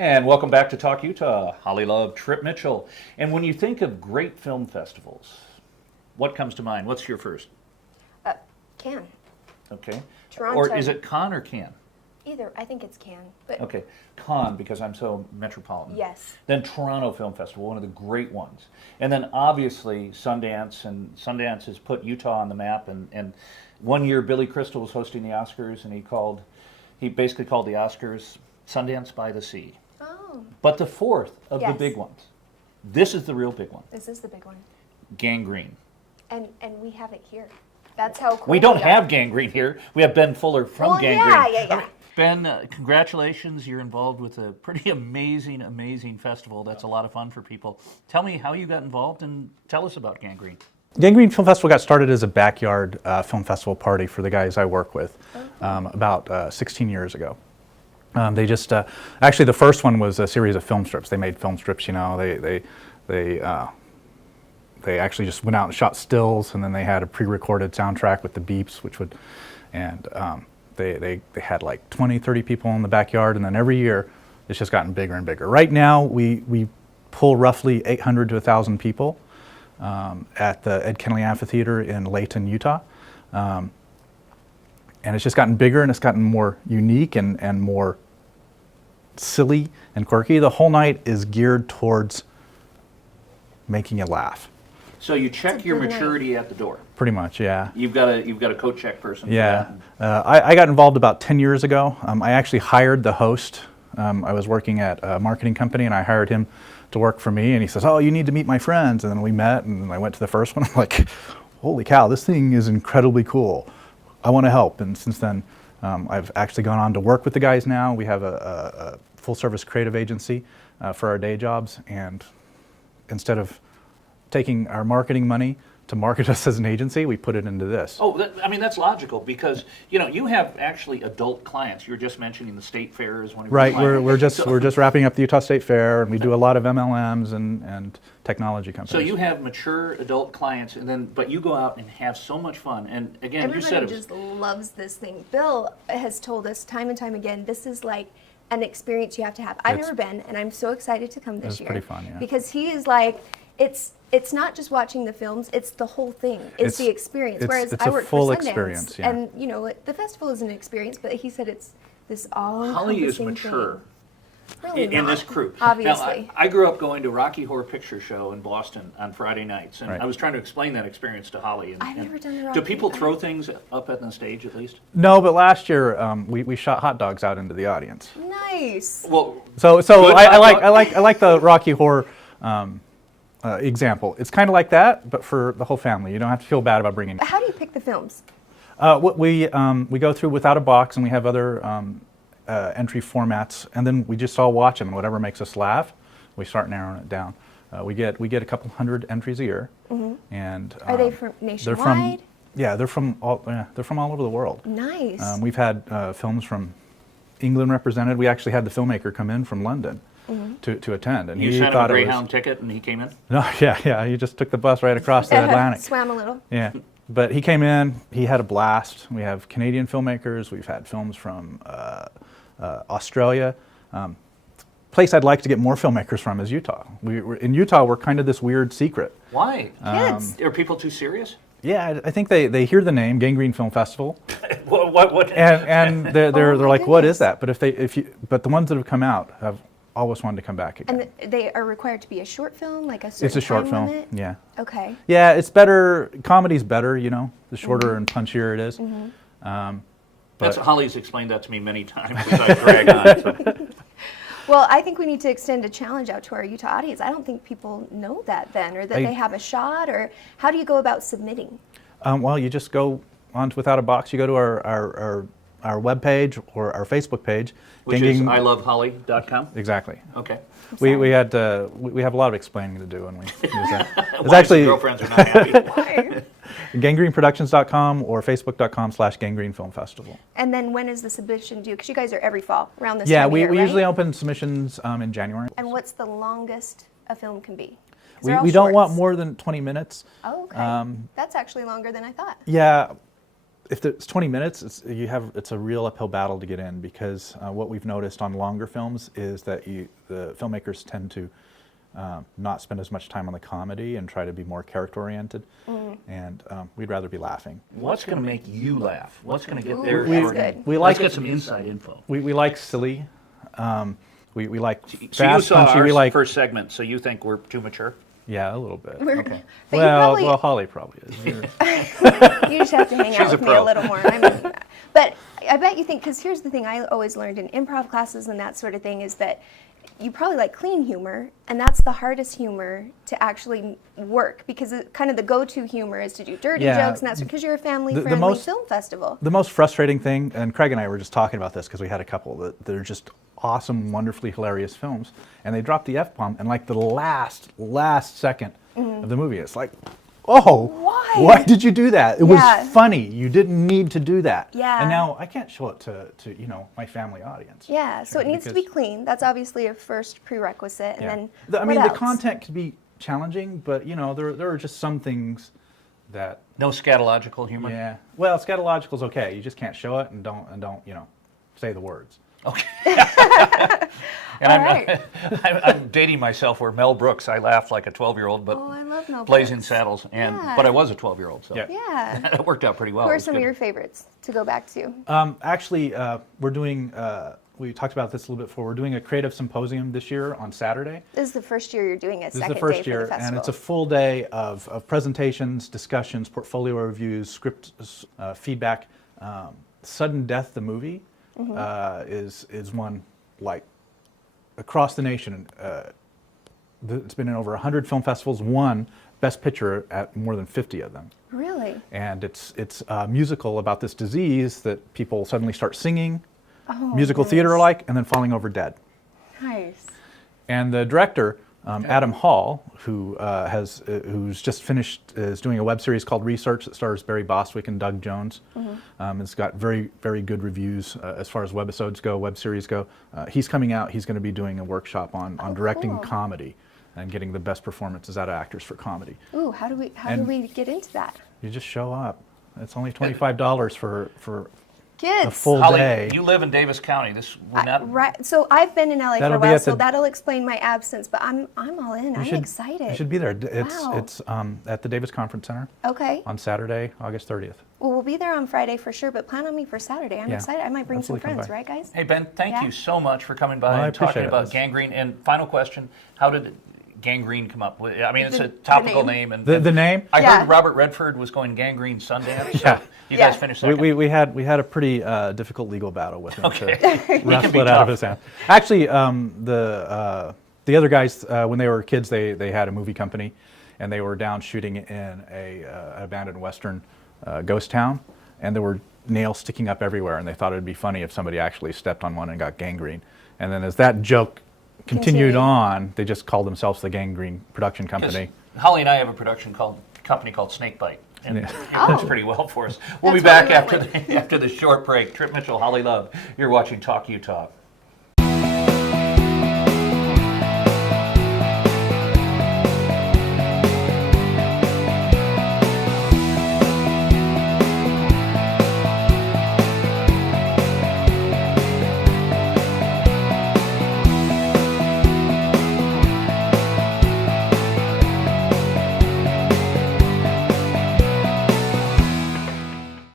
And welcome back to Talk Utah. Holly Love, Trip Mitchell. And when you think of great film festivals, what comes to mind? What's your first? Cannes. Okay. Toronto. Or is it Cannes or Cannes? Either. I think it's Cannes. But Okay. Cannes, because I'm so metropolitan. yes. Then Toronto Film Festival, one of the great ones. And then obviously Sundance, and Sundance has put Utah on the map. And one year Billy Crystal was hosting the Oscars, and he basically called the Oscars Sundance by the Sea. Oh. But the fourth of the Yes. big ones, this is the real big one, This is the big one. Gangrene. And we have it here. That's how cool We don't are. have Gangrene here. We have Ben Fuller from Well, Gangrene. yeah. Ben, congratulations. You're involved with a pretty amazing festival. That's a lot of fun for people. Tell me how you got involved and tell us about Gangrene. Gangrene Film Festival got started as a backyard film festival party for the guys I work with about 16 years ago. They just actually the first one was a series of film strips. They made film strips, you know. They actually just went out and shot stills, and then they had a pre-recorded soundtrack with the beeps, which would, and they had like 20, 30 people in the backyard, and then every year it's just gotten bigger and bigger. Right now we pull roughly 800 to 1,000 people at the Ed Kennelly Amphitheater in Layton, Utah. And it's just gotten bigger, and it's gotten more unique and more silly and quirky. The whole night is geared towards making you laugh. So you check your big maturity at the door. Pretty much, yeah. You've got a coat check person. Yeah. For that. I got involved about 10 years ago. I actually hired the host. I was working at a marketing company, and I hired him to work for me. And he says, "Oh, you need to meet my friends." And then we met, and I went to the first one. I'm like, holy cow, this thing is incredibly cool. I want to help. And since then, I've actually gone on to work with the guys now. We have a full-service creative agency for our day jobs. And instead of taking our marketing money to market us as an agency, we put it into this. Oh, that's logical because you have actually adult clients. You were just mentioning the state fair is one of your Right, clients. we're just wrapping up the Utah State Fair, and we do a lot of MLMs and technology companies. So you have mature adult clients, but you go out and have so much fun. And again, Everybody you said it was, just loves this thing. Bill has told us time and time again, this is like an experience you have to have. I've It's- never been, and I'm so excited to come this It's year. pretty fun, yeah. Because he is like, it's not just watching the films, it's the whole thing. It's the experience. Whereas it's I a work full for Sundance, experience, yeah. and the festival is an experience, but he said it's this all Holly is mature Really in not, this group. obviously. Now, I grew up going to Rocky Horror Picture Show in Boston on Friday nights, and Right. I was trying to explain that experience to Holly. I've never done the Do Rocky people Horror. throw things up at the stage at least? No, but last year we shot hot dogs out into the audience. Nice. Well, So Good I hot like dog. I like the Rocky Horror example. It's kind of like that, but for the whole family. You don't have to feel bad about bringing. How do you pick the films? We go through without a box, and we have other entry formats, and then we just all watch them, and whatever makes us laugh, we start narrowing it down. We get a couple hundred entries a year, and Are they from they're from nationwide? they're from all over the world. Nice. We've had films from England represented. We actually had the filmmaker come in from London to attend, and you he sent him a thought it was. Greyhound ticket and he came in? No, yeah. He just took the bus right across the Atlantic. Swam a little. Yeah, but he came in. He had a blast. We have Canadian filmmakers. We've had films from Australia. Place I'd like to get more filmmakers from is Utah. In Utah, we're kind of this weird secret. Why? Kids. Are people too serious? Yeah, I think they hear the name Gangrene Film Festival, What? and they're Oh my like, what goodness. is that? But the ones that have come out have always wanted to come back again. And they are required to be a short film, like a certain It's a short time film. limit? Yeah. Okay. Yeah, it's better. Comedy's better, the shorter and punchier it is. That's Holly's explained that to me many times as I drag on. So. Well, I think we need to extend a challenge out to our Utah audience. I don't think people know that then, or that they have a shot, or how do you go about submitting? Well, you just go on to Without a Box. You go to our webpage or our Facebook page. Which is iloveholly.com? Exactly. Okay. We have a lot of explaining to do when we use that. It's Wives actually and girlfriends are not happy. Why? gangreneproductions.com or facebook.com/Gangrene Film Festival. And then when is the submission due? Because you guys are every fall around this Yeah, time of we year, right? usually open submissions in January. And what's the longest a film can be? 'Cause We they're all don't want shorts. more than 20 minutes. Oh, okay. That's actually longer than I thought. Yeah, if it's 20 minutes, it's a real uphill battle to get in, because what we've noticed on longer films is that the filmmakers tend to not spend as much time on the comedy and try to be more character-oriented, and we'd rather be laughing. What's going to make you laugh? What's going to get Ooh, their that's short- good. Let's get some inside info. We like silly. We like So you fast, saw punchy. our We like first segment, so you think we're too mature? yeah, a little bit. Okay. But Well, Holly probably is. you just have to hang out She's a with me a pro. little more. But I bet you think, because here's the thing I always learned in improv classes and that sort of thing, is that you probably like clean humor, and that's the hardest humor to actually work, because kind of the go-to humor is to do dirty Yeah. jokes, and that's because you're a family-friendly most- film festival. The most frustrating thing, and Craig and I were just talking about this because we had a couple that are just awesome, wonderfully hilarious films, and they dropped the F-bomb in like the last second of the movie. It's like, oh, why did you do that? It Yeah. was funny. You didn't need to do that. Yeah. And now I can't show it to my family audience. Yeah, so it needs to be Because- clean. That's obviously a first prerequisite, and Yeah. then I what mean, else? the content can be challenging, but there are just some things that No scatological humor? yeah. Well, scatological's okay. You just can't show it and don't say the words. Okay. And All I'm, right. I'm dating myself where Mel Brooks, I laughed like a 12-year-old, but Oh, I love Mel Blazing Brooks. Saddles, Yeah. but I was a 12-year-old, so Yeah. Yeah. it worked out pretty well. Who It are was some of good. your favorites to go back to? Actually, we're doing. We talked about this a little bit before. We're doing a creative symposium this year on Saturday. This is the first year you're doing a This is second the first day for year, the festival. and it's a full day of presentations, discussions, portfolio reviews, script feedback. Sudden Death, the movie, is one like across the nation. It's been in over 100 film festivals, won Best Picture at more than 50 of them. Really? And it's a musical about this disease that people suddenly start singing, Oh, musical nice. theater like, and then falling over dead. Nice. And the director, Adam Hall, who's just finished, is doing a web series called Research that stars Barry Bostwick and Doug Jones. It's got very, very good reviews as far as webisodes go, web series go. He's coming out. He's going to be doing a workshop on directing cool. comedy and getting the best performances out of actors for comedy. Ooh, how do we And- get into that? You just show up. It's only $25 for Kids. a full Holly, day. you live in Davis County. This would not. Right. So I've been in LA for That'll a be while, at so the- that'll explain my absence. But I'm all in. I'm excited. You should be there. It's Wow. it's at the Davis Conference Center Okay. on Saturday, August 30th. Well, we'll be there on Friday for sure, but plan on me for Saturday. I'm Yeah, excited. I might bring some absolutely come friends, by. right, guys? Hey, Ben, thank Yeah. you so much for coming by Well, I and talking appreciate it. about It's- gangrene. And final question, how did gangrene come up? I mean, it's The- a topical the name. And The name? I Yeah. heard Robert Redford was going gangrene Sundance. Yeah. So you Yeah. guys finished second. We had a pretty difficult legal battle with him Okay. to wrestle be it out tough. of his hand. Actually, the other guys when they were kids, they had a movie company, and they were down shooting in a abandoned western ghost town, and there were nails sticking up everywhere, and they thought it'd be funny if somebody actually stepped on one and got gangrene. And then as that joke continued Continued. on, they just called themselves the Gangrene Production 'Cause Company. Holly and I have a company called Snakebite. And Yeah. it works pretty well for us. We'll be That's back what we after the short break. Trip Mitchell, Holly Love. You're watching Talk Utah.